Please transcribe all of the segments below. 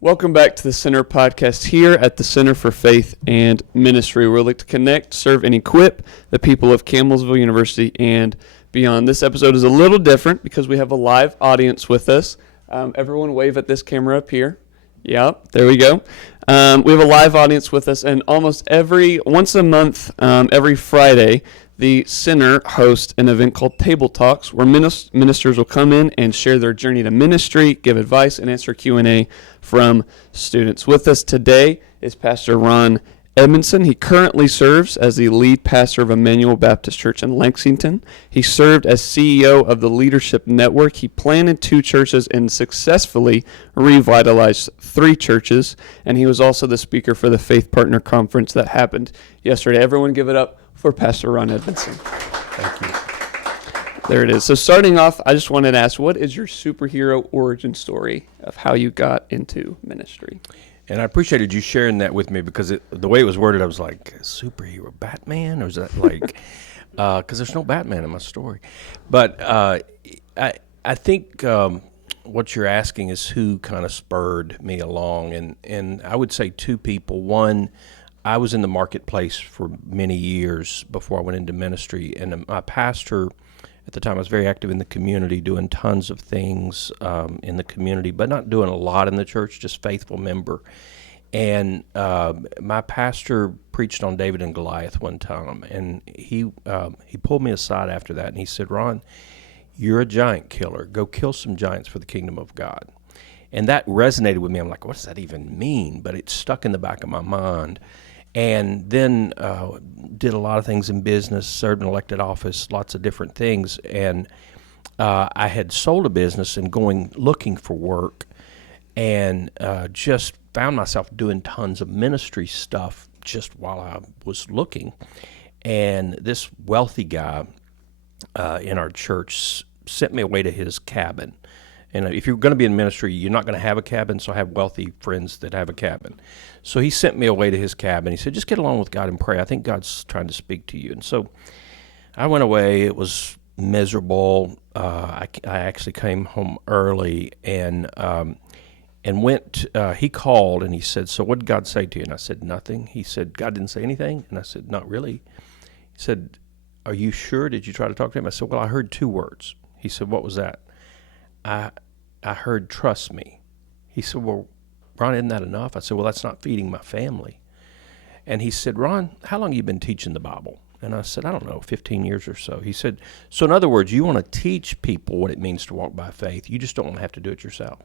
Welcome back to the Center Podcast here at the Center for Faith and Ministry, where we look to connect, serve, and equip the people of Campbellsville University and beyond. This episode is a little different because we have a live audience with us. Everyone wave at this camera up here. Yep, there we go. We have a live audience with us, and once a month, every Friday, the Center hosts an event called Table Talks, where ministers will come in and share their journey to ministry, give advice, and answer Q&A from students. With us today is Pastor Ron Edmonson. He currently serves as the lead pastor of Emmanuel Baptist Church in Lexington. He served as CEO of the Leadership Network. He planted 2 churches and successfully revitalized 3 churches. And he was also the speaker for the Faith Partner Conference that happened yesterday. Everyone give it up for Pastor Ron Edmonson. Thank you. There it is. So starting off, I just wanted to ask, what is your superhero origin story of how you got into ministry? And I appreciated you sharing that with me because the way it was worded, I was like, superhero Batman? Or is that like, because there's no Batman in my story. But I think what you're asking is who kind of spurred me along. And I would say 2 people. One, I was in the marketplace for many years before I went into ministry. And my pastor at the time, I was very active in the community, doing tons of things in the community, but not doing a lot in the church, just faithful member. And my pastor preached on David and Goliath one time, and he pulled me aside after that, and he said, "Ron, you're a giant killer. Go kill some giants for the kingdom of God." And that resonated with me. I'm like, what does that even mean? But it stuck in the back of my mind. And then did a lot of things in business, served in elected office, lots of different things. And I had sold a business and looking for work, and just found myself doing tons of ministry stuff just while I was looking. And this wealthy guy in our church sent me away to his cabin. And if you're going to be in ministry, you're not going to have a cabin, so I have wealthy friends that have a cabin. So he sent me away to his cabin. He said, just get along with God and pray. I think God's trying to speak to you. And so I went away. It was miserable. I actually came home early and went. He called and he said, so what did God say to you? And I said, nothing. He said, God didn't say anything? And I said, not really. He said, are you sure? Did you try to talk to him? I said, well, I heard 2 words. He said, what was that? I heard, trust me. He said, well, Ron, isn't that enough? I said, well, that's not feeding my family. And he said, Ron, how long have you been teaching the Bible? And I said, I don't know, 15 years or so. He said, so in other words, you want to teach people what it means to walk by faith. You just don't want to have to do it yourself.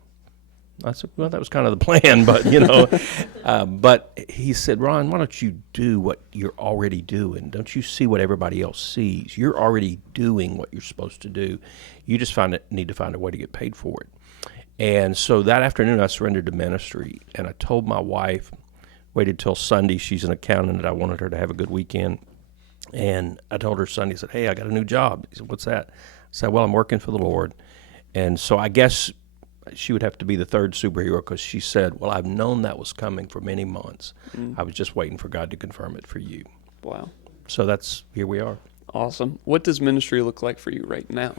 I said, well, that was kind of the plan, but, but he said, Ron, why don't you do what you're already doing? Don't you see what everybody else sees? You're already doing what you're supposed to do. You just need to find a way to get paid for it. And so that afternoon, I surrendered to ministry, and I told my wife, waited till Sunday. She's an accountant, and I wanted her to have a good weekend. And I told her Sunday, I said, hey, I got a new job. He said, what's that? I said, well, I'm working for the Lord. And so I guess she would have to be the 3rd superhero because she said, well, I've known that was coming for many months. I was just waiting for God to confirm it for you. Wow. So here we are. Awesome. What does ministry look like for you right now?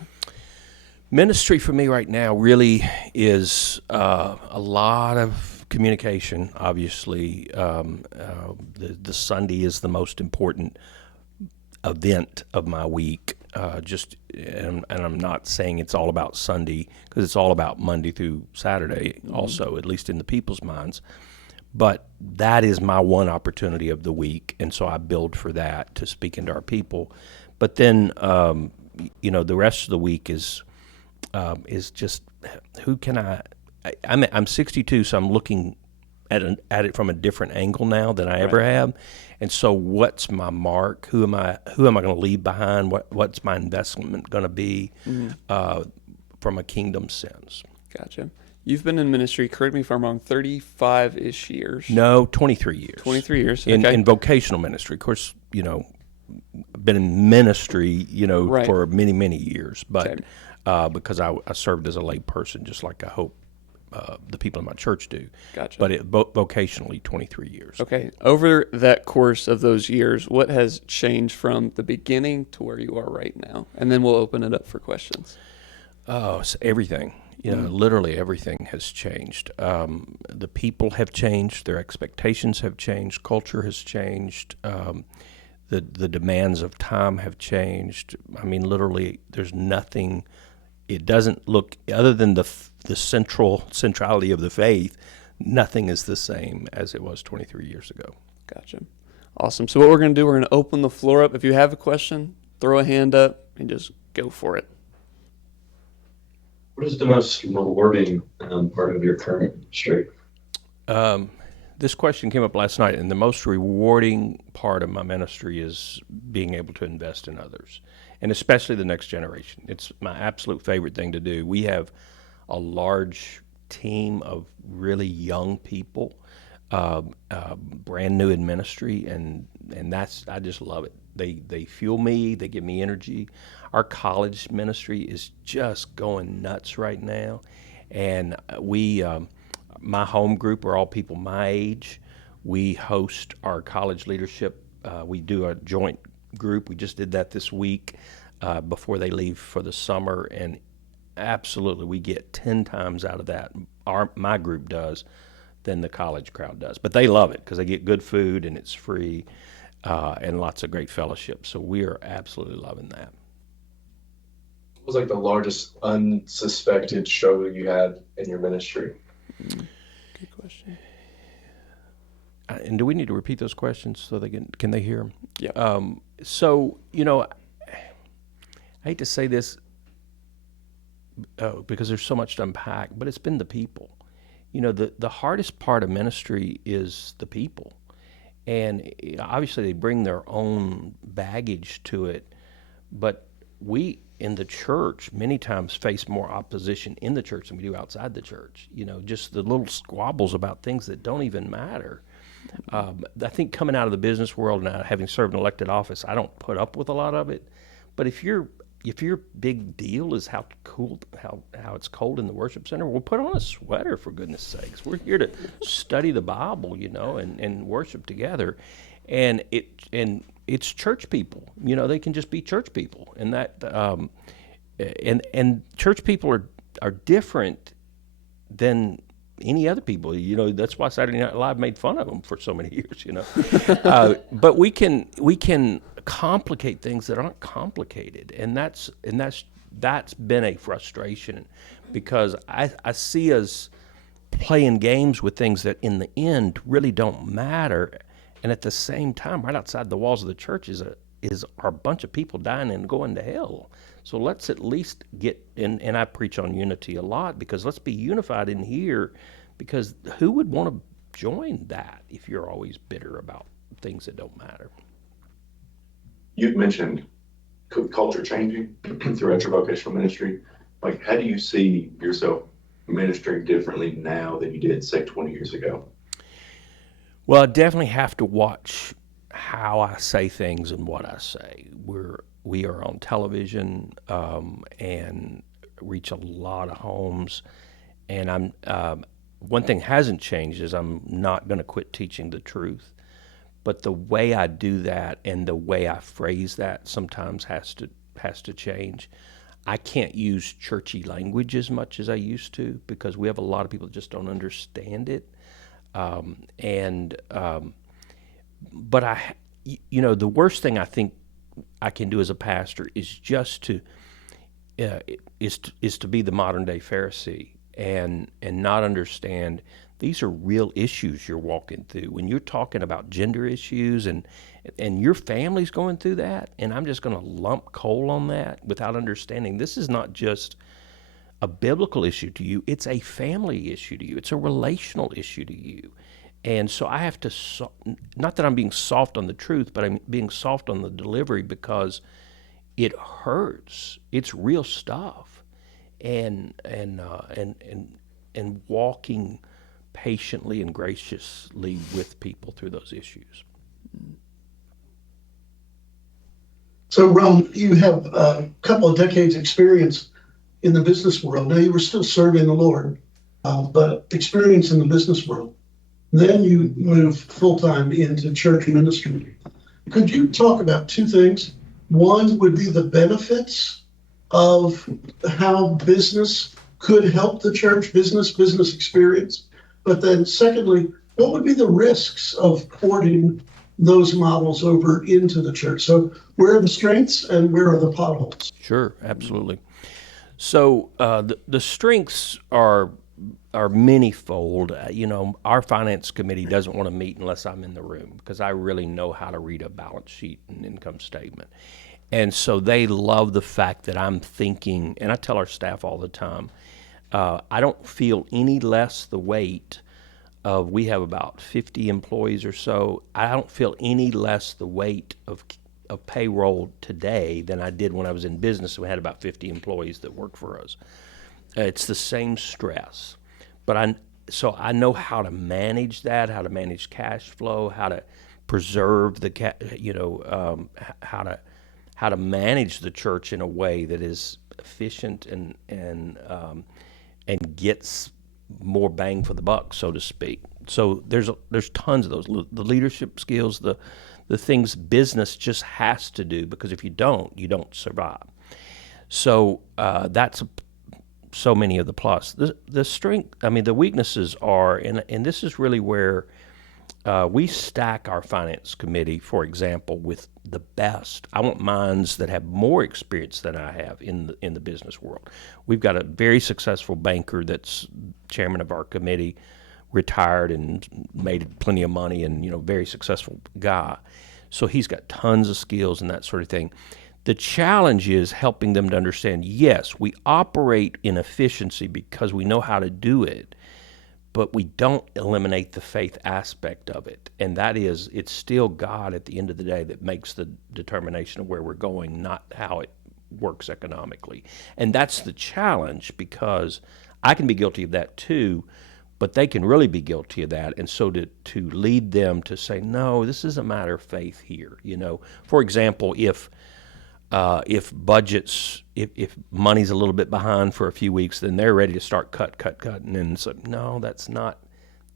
Ministry for me right now really is a lot of communication, obviously. The Sunday is the most important event of my week. And I'm not saying it's all about Sunday, because it's all about Monday through Saturday also, at least in the people's minds. But that is my one opportunity of the week, and so I build for that to speak into our people. But then, the rest of the week is just who can I'm 62, so I'm looking at it from a different angle now than I ever have. And so what's my mark? Who am I going to leave behind? What's my investment going to be from a kingdom sense? Gotcha. You've been in ministry, correct me if I'm wrong, 35-ish years. No, 23 years. 23 years, okay. In vocational ministry. Of course, been in ministry, for many, many years. But because I served as a lay person, just like I hope the people in my church do. Gotcha. But vocationally, 23 years. Okay. Over that course of those years, what has changed from the beginning to where you are right now? And then we'll open it up for questions. Oh, so everything. Literally everything has changed. The people have changed. Their expectations have changed. Culture has changed. The demands of time have changed. I mean, literally, there's nothing. It doesn't look, other than the centrality of the faith, nothing is the same as it was 23 years ago. Gotcha. Awesome. So what we're going to do, we're going to open the floor up. If you have a question, throw a hand up and just go for it. What is the most rewarding part of your current ministry? This question came up last night, and the most rewarding part of my ministry is being able to invest in others, and especially the next generation. It's my absolute favorite thing to do. We have a large team of really young people, brand new in ministry, and I just love it. They fuel me. They give me energy. Our college ministry is just going nuts right now, and my home group are all people my age. We host our college leadership. We do a joint group. We just did that this week before they leave for the summer, and absolutely we get 10 times out of that. My group does than the college crowd does, but they love it because they get good food and it's free and lots of great fellowship. So we are absolutely loving that. What was like the largest unsuspected struggle you had in your ministry? Good question. And do we need to repeat those questions so they can they hear them? Yeah. So, I hate to say this because there's so much to unpack, but it's been the people. The hardest part of ministry is the people. And obviously they bring their own baggage to it, but we in the church many times face more opposition in the church than we do outside the church. Just the little squabbles about things that don't even matter. I think coming out of the business world now, having served an elected office, I don't put up with a lot of it. But if your big deal is how it's cold in the worship center, well, put on a sweater, for goodness sakes. We're here to study the Bible, and worship together. And it's church people. They can just be church people, and that and church people are different than any other people. That's why Saturday Night Live made fun of them for so many years. But we can complicate things that aren't complicated, and that's been a frustration because I see us playing games with things that in the end really don't matter. And at the same time, right outside the walls of the church are a bunch of people dying and going to hell. So let's at least get in, and I preach on unity a lot, because let's be unified in here, because who would want to join that if you're always bitter about things that don't matter? You've mentioned culture changing throughout your vocational ministry. Like, how do you see yourself ministering differently now than you did, say, 20 years ago? Well, I definitely have to watch how I say things and what I say. We are on television and reach a lot of homes, and one thing hasn't changed is I'm not going to quit teaching the truth. But the way I do that and the way I phrase that sometimes has to change. I can't use churchy language as much as I used to, because we have a lot of people that just don't understand it. But the worst thing I think I can do as a pastor is just to be the modern day Pharisee and not understand these are real issues you're walking through. When you're talking about gender issues and your family's going through that, and I'm just going to lump coal on that without understanding this is not just a biblical issue to you, it's a family issue to you, it's a relational issue to you. And so I have to, not that I'm being soft on the truth, but I'm being soft on the delivery, because it hurts. It's real stuff. And walking patiently and graciously with people through those issues. So, Ron, you have a couple of decades experience in the business world. Now, you were still serving the Lord, but experience in the business world. Then you moved full-time into church ministry. Could you talk about two things? One would be the benefits of how business could help the church, business experience? But then secondly, what would be the risks of porting those models over into the church? So where are the strengths and where are the potholes? Sure, absolutely. So the strengths are manyfold. Our finance committee doesn't want to meet unless I'm in the room because I really know how to read a balance sheet and income statement. And so they love the fact that I'm thinking, and I tell our staff all the time, I don't feel any less the weight of, we have about 50 employees or so. I don't feel any less the weight of payroll today than I did when I was in business. We had about 50 employees that work for us. It's the same stress, but I know how to manage that, how to manage cash flow, how to preserve how to manage the church in a way that is efficient and gets more bang for the buck, so to speak. So there's tons of those. The leadership skills, the things business just has to do, because if you don't survive. So that's so many of the plus. The strength, the weaknesses are, and this is really where we stack our finance committee, for example, with the best. I want minds that have more experience than I have in the business world. We've got a very successful banker that's chairman of our committee, retired and made plenty of money, and very successful guy. So he's got tons of skills and that sort of thing. The challenge is helping them to understand, yes, we operate in efficiency because we know how to do it, but we don't eliminate the faith aspect of it. And that is, it's still God at the end of the day that makes the determination of where we're going, not how it works economically. And that's the challenge, because I can be guilty of that too, but they can really be guilty of that. And so to lead them to say, no, this is a matter of faith here. For example, if budgets, if money's a little bit behind for a few weeks, then they're ready to start cutting. And then it's like, no, that's not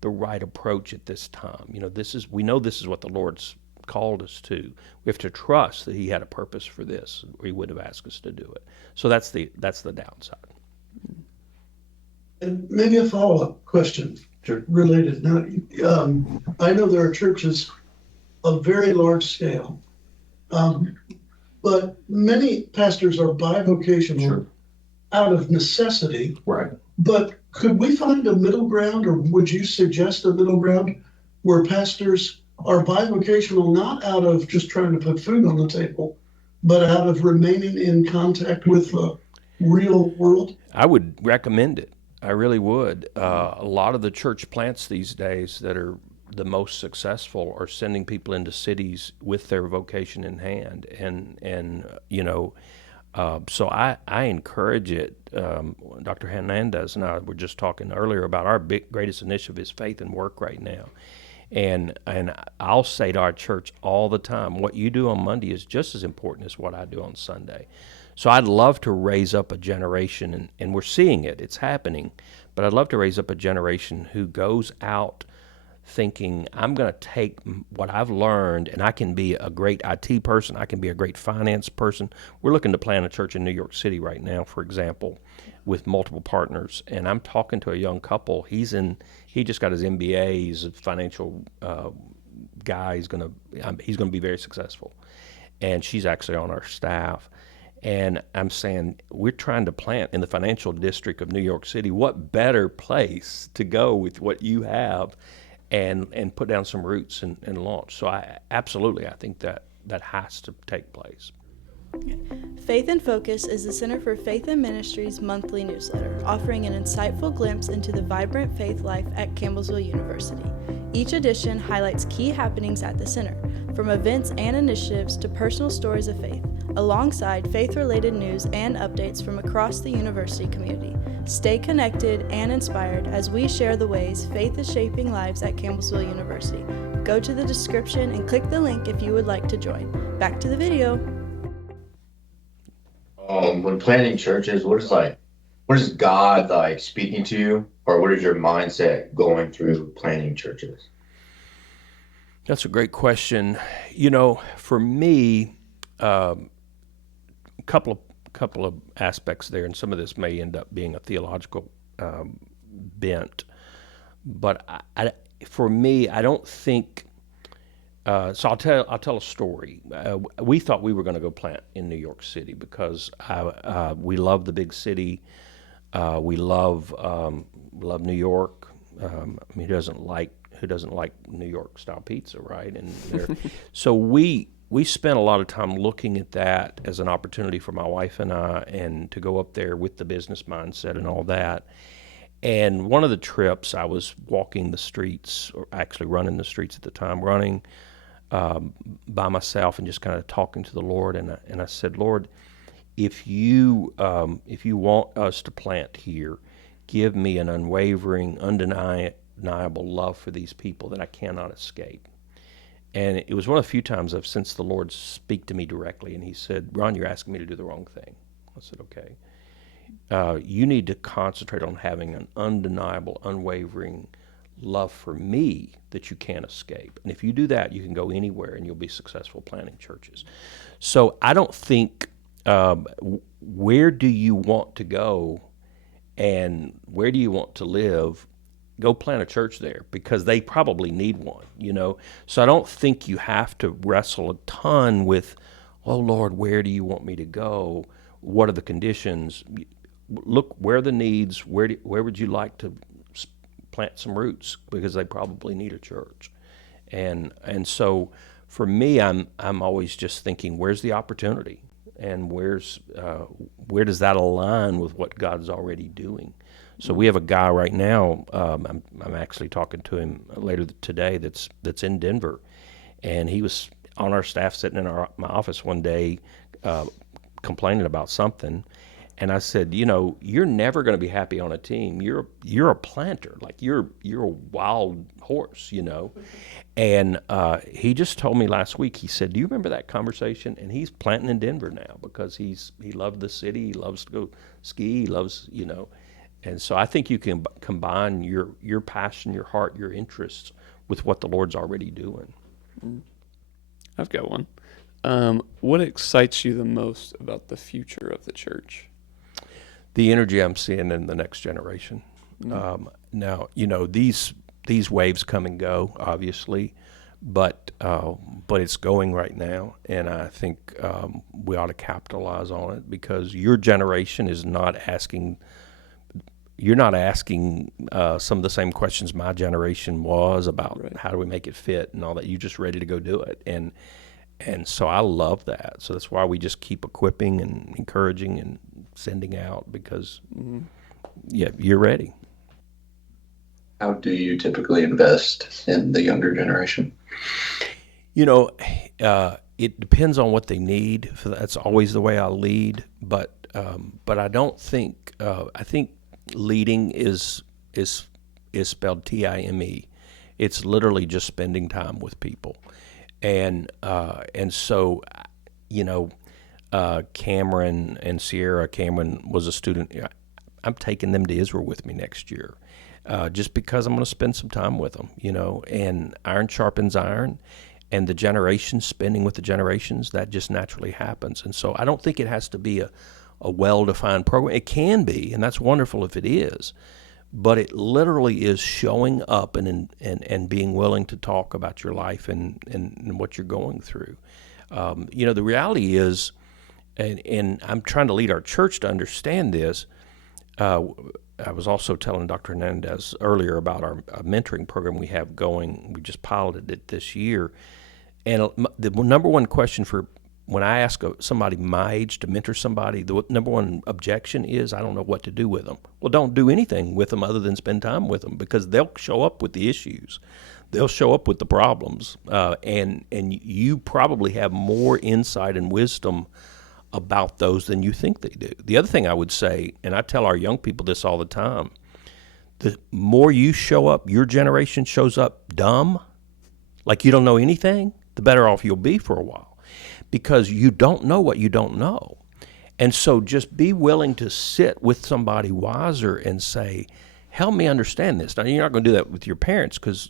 the right approach at this time. We know this is what the Lord's called us to. We have to trust that He had a purpose for this, or He would have asked us to do it. So that's the downside. And maybe a follow-up question related. Now, I know there are churches of very large scale, but many pastors are bivocational out of necessity. Right. But could we find a middle ground, or would you suggest a middle ground where pastors are bivocational not out of just trying to put food on the table, but out of remaining in contact with the real world? I would recommend it. I really would. A lot of the church plants these days that are the most successful are sending people into cities with their vocation in hand, and so I encourage it. Dr. Hernandez and I were just talking earlier about our greatest initiative is faith and work right now, and I'll say to our church all the time, what you do on Monday is just as important as what I do on Sunday. So I'd love to raise up a generation, and we're seeing it, it's happening, but I'd love to raise up a generation who goes out thinking, I'm going to take what I've learned, and I can be a great IT person, I can be a great finance person. We're looking to plant a church in New York City right now, for example, with multiple partners, and I'm talking to a young couple. He just got his MBA, he's a financial guy, he's going to be very successful, and she's actually on our staff. And I'm saying, we're trying to plant in the financial district of New York City. What better place to go with what you have and put down some roots and launch? So I think that has to take place. Faith in Focus is the Center for Faith and Ministry's monthly newsletter, offering an insightful glimpse into the vibrant faith life at Campbellsville University. Each edition highlights key happenings at the center, from events and initiatives to personal stories of faith, alongside faith-related news and updates from across the university community. Stay connected and inspired as we share the ways faith is shaping lives at Campbellsville University. Go to the description and click the link if you would like to join. Back to the video. When planning churches, what is God speaking to you, or what is your mindset going through planning churches? That's a great question. For me, couple couple of aspects there, and some of this may end up being a theological bent. But for me, I don't think. So I'll tell a story. We thought we were going to go plant in New York City because we love the big city. We love New York. I mean, who doesn't like New York style pizza, right? And so we spent a lot of time looking at that as an opportunity for my wife and I, and to go up there with the business mindset and all that. And one of the trips, I was walking the streets, or actually running the streets at the time, running by myself and just kind of talking to the Lord. And I said, Lord, if you want us to plant here, give me an unwavering, undeniable love for these people that I cannot escape. And it was one of the few times I've sensed the Lord speak to me directly. And he said, Ron, you're asking me to do the wrong thing. I said, okay. You need to concentrate on having an undeniable, unwavering love for me that you can't escape. And if you do that, you can go anywhere and you'll be successful planting churches. So I don't think, where do you want to go and where do you want to live? Go plant a church there, because they probably need one, So I don't think you have to wrestle a ton with, oh, Lord, where do you want me to go? What are the conditions? Look, where are the needs? Where would you like to plant some roots, because they probably need a church. And so for me, I'm always just thinking, where's the opportunity, and where does that align with what God's already doing? So we have a guy right now. I'm actually talking to him later today. That's in Denver, and he was on our staff sitting in my office one day, complaining about something. And I said, you're never going to be happy on a team. You're a planter, like you're a wild horse, And he just told me last week. He said, "Do you remember that conversation?" And he's planting in Denver now because he loved the city. He loves to go ski. He loves, And so I think you can combine your passion, your heart, your interests with what the Lord's already doing. I've got one. What excites you the most about the future of the church? The energy I'm seeing in the next generation. Now, these waves come and go, obviously, but it's going right now, and I think we ought to capitalize on it, because your generation is not asking. You're not asking some of the same questions my generation was about, right. How do we make it fit and all that. You're just ready to go do it, and so I love that. So that's why we just keep equipping and encouraging and sending out, because you're ready. How do you typically invest in the younger generation? It depends on what they need. That's always the way I lead, but I don't think I think leading is spelled TIME. It's literally just spending time with people, and so Cameron and Sierra. Cameron was a student. I'm taking them to Israel with me next year, just because I'm going to spend some time with them, and iron sharpens iron, and the generations spending with the generations, that just naturally happens. And so I don't think it has to be a well-defined program. It can be, and that's wonderful if it is, but it literally is showing up and being willing to talk about your life and what you're going through. The reality is, and I'm trying to lead our church to understand this. I was also telling Dr. Hernandez earlier about our mentoring program we have going. We just piloted it this year. And the number one question for when I ask somebody my age to mentor somebody, the number one objection is, I don't know what to do with them. Well, don't do anything with them other than spend time with them, because they'll show up with the issues. They'll show up with the problems. And you probably have more insight and wisdom about those than you think they do. The other thing I would say, and I tell our young people this all the time, the more you show up, your generation shows up dumb, like you don't know anything, the better off you'll be for a while, because you don't know what you don't know. And so just be willing to sit with somebody wiser and say, help me understand this. Now, you're not going to do that with your parents because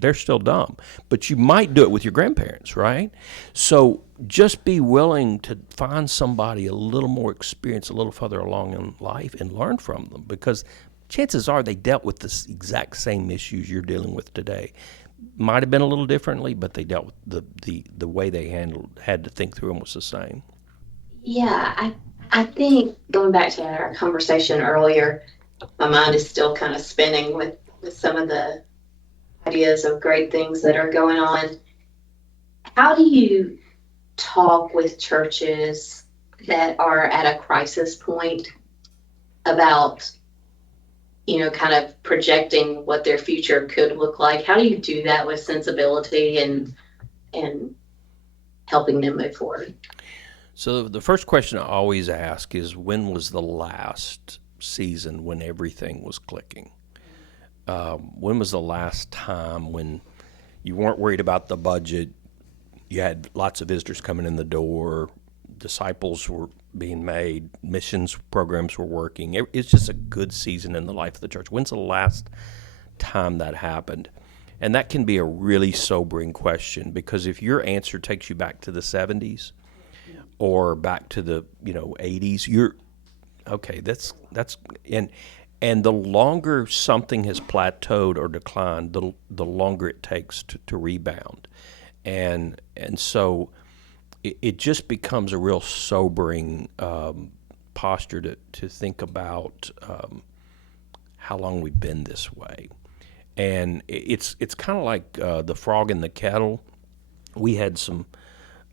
they're still dumb, but you might do it with your grandparents, right? So just be willing to find somebody a little more experienced, a little further along in life, and learn from them, because chances are they dealt with the exact same issues you're dealing with today. Might have been a little differently, but they dealt with the way they had to think through them was the same. Yeah, I think going back to our conversation earlier, my mind is still kind of spinning with some of the ideas of great things that are going on. How do you talk with churches that are at a crisis point about, kind of projecting what their future could look like? How do you do that with sensibility and helping them move forward? So the first question I always ask is, when was the last season when everything was clicking? When was the last time when you weren't worried about the budget, you had lots of visitors coming in the door, disciples were being made, missions programs were working? It's just a good season in the life of the church. When's the last time that happened? And that can be a really sobering question, because if your answer takes you back to the 70s or back to the 80s, you're okay. That's and the longer something has plateaued or declined, the longer it takes to rebound, and so it just becomes a real sobering posture to think about how long we've been this way. And it's kind of like the frog in the kettle. We had some,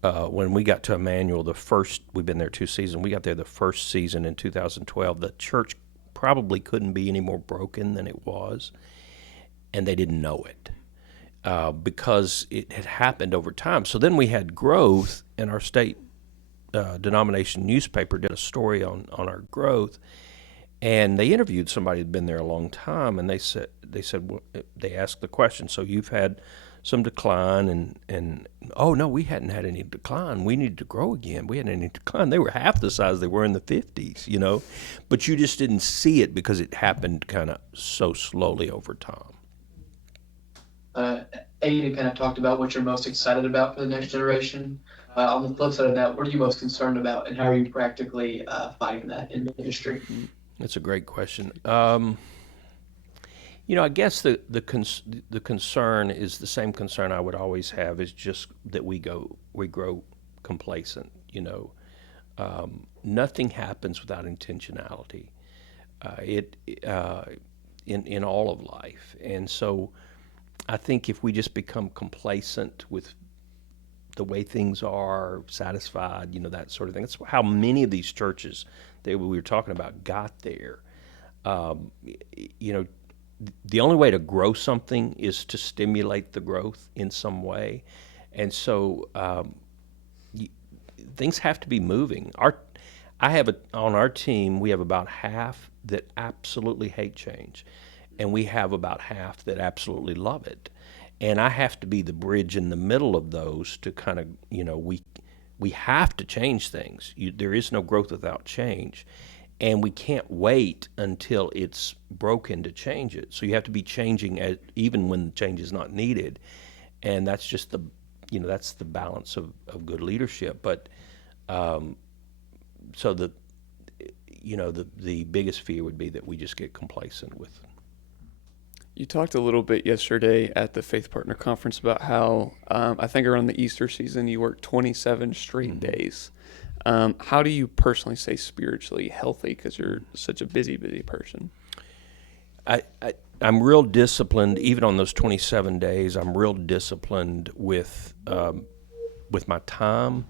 when we got to Emmanuel, we've been there 2 seasons, we got there the first season in 2012, the church probably couldn't be any more broken than it was, and they didn't know it because it had happened over time. So then we had growth, and our state denomination newspaper did a story on our growth, and they interviewed somebody who'd been there a long time, and they said they asked the question, so you've had some decline, and oh no, we hadn't had any decline. We needed to grow again. We hadn't had any decline. They were half the size they were in the 50s, but you just didn't see it because it happened kind of so slowly over time. Aiden kind of talked about what you're most excited about for the next generation. On the flip side of that, what are you most concerned about, and how are you practically fighting that in ministry? That's a great question. I guess the concern is the same concern I would always have, is just that we grow complacent. Nothing happens without intentionality. In all of life, and so I think if we just become complacent with the way things are, satisfied, that sort of thing. That's how many of these churches that we were talking about got there. The only way to grow something is to stimulate the growth in some way. And so things have to be moving. On our team, we have about half that absolutely hate change, and we have about half that absolutely love it. And I have to be the bridge in the middle of those to kind of, we have to change things. There is no growth without change. And we can't wait until it's broken to change it. So you have to be changing even when change is not needed. And that's just that's the balance of good leadership. But so the biggest fear would be that we just get complacent with. You talked a little bit yesterday at the Faith Partner Conference about how I think around the Easter season you worked 27 straight days. How do you personally stay spiritually healthy, because you're such a busy person? I'm real disciplined. Even on those 27 days, I'm real disciplined with my time,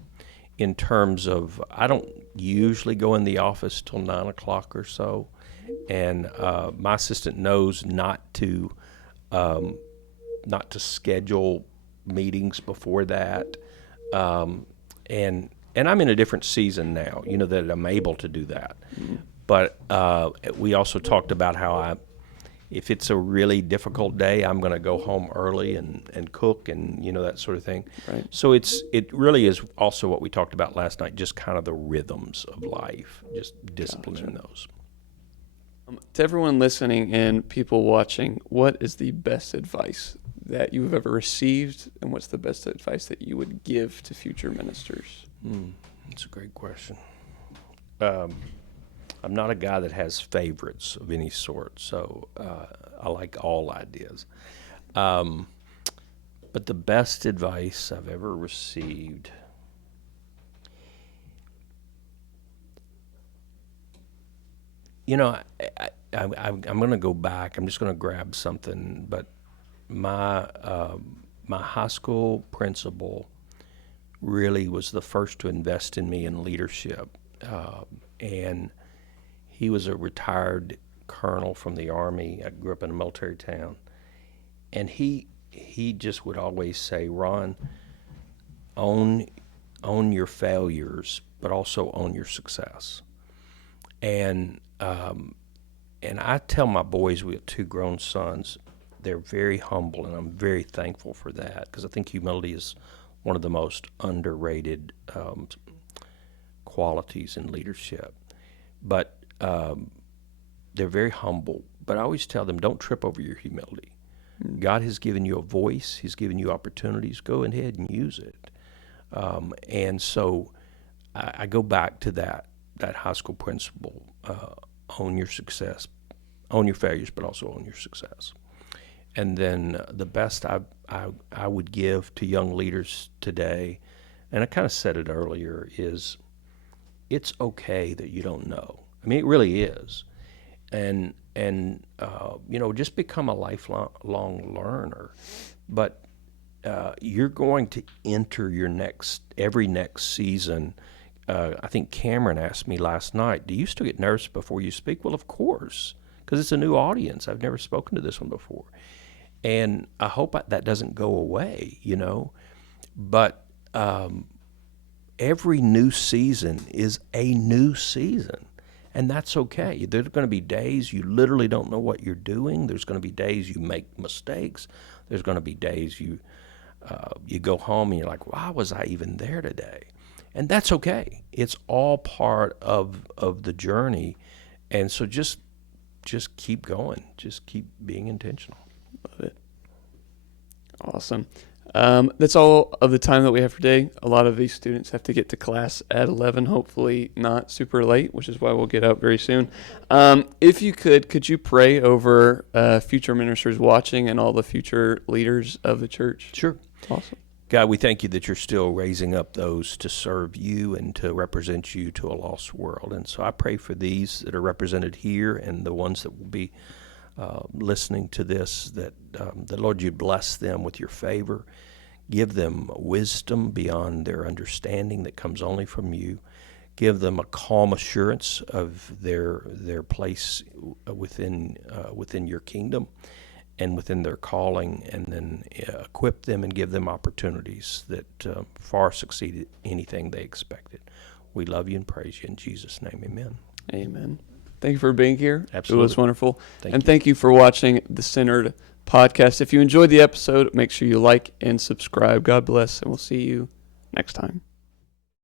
in terms of I don't usually go in the office till 9 o'clock or so, and my assistant knows not to schedule meetings before that, and I'm in a different season now, that I'm able to do that. Mm-hmm. But we also talked about how if it's a really difficult day, I'm going to go home early and cook and, that sort of thing. Right. So it really is also what we talked about last night, just kind of the rhythms of life, just disciplining those. To everyone listening and people watching, what is the best advice that you have ever received, and what's the best advice that you would give to future ministers? That's a great question. I'm not a guy that has favorites of any sort, so I like all ideas. But the best advice I've ever received, I'm going to go back. I'm just going to grab something, but my high school principal really was the first to invest in me in leadership, and he was a retired colonel from the Army. I grew up in a military town, and he just would always say, Ron, own your failures, but also own your success. And I tell my boys, we have 2 grown sons, they're very humble, and I'm very thankful for that, because I think humility is one of the most underrated qualities in leadership. But they're very humble. But I always tell them, don't trip over your humility. God has given you a voice. He's given you opportunities. Go ahead and use it. And so I go back to that high school principle, own your success, own your failures, but also own your success. And then the best I would give to young leaders today, and I kind of said it earlier, is it's okay that you don't know. I mean, it really is. And just become a lifelong learner. But you're going to enter every next season. I think Cameron asked me last night, do you still get nervous before you speak? Well, of course, because it's a new audience. I've never spoken to this one before. And I hope that doesn't go away, But every new season is a new season. And that's okay. There's going to be days you literally don't know what you're doing. There's going to be days you make mistakes. There's going to be days you go home and you're like, why was I even there today? And that's okay. It's all part of the journey. And so just keep going. Just keep being intentional. Love it. Awesome. That's all of the time that we have for today. A lot of these students have to get to class at 11, hopefully not super late, which is why we'll get out very soon. If you could you pray over future ministers watching and all the future leaders of the church? Sure. Awesome. God, we thank you that you're still raising up those to serve you and to represent you to a lost world. And so I pray for these that are represented here and the ones that will be listening to this, that Lord, you bless them with your favor. Give them wisdom beyond their understanding that comes only from you. Give them a calm assurance of their place within your kingdom and within their calling, and then equip them and give them opportunities that far succeed anything they expected. We love you and praise you in Jesus' name. Amen. Amen. Thank you for being here. Absolutely. It was wonderful. Thank you for watching the Centered Podcast. If you enjoyed the episode, make sure you like and subscribe. God bless, and we'll see you next time.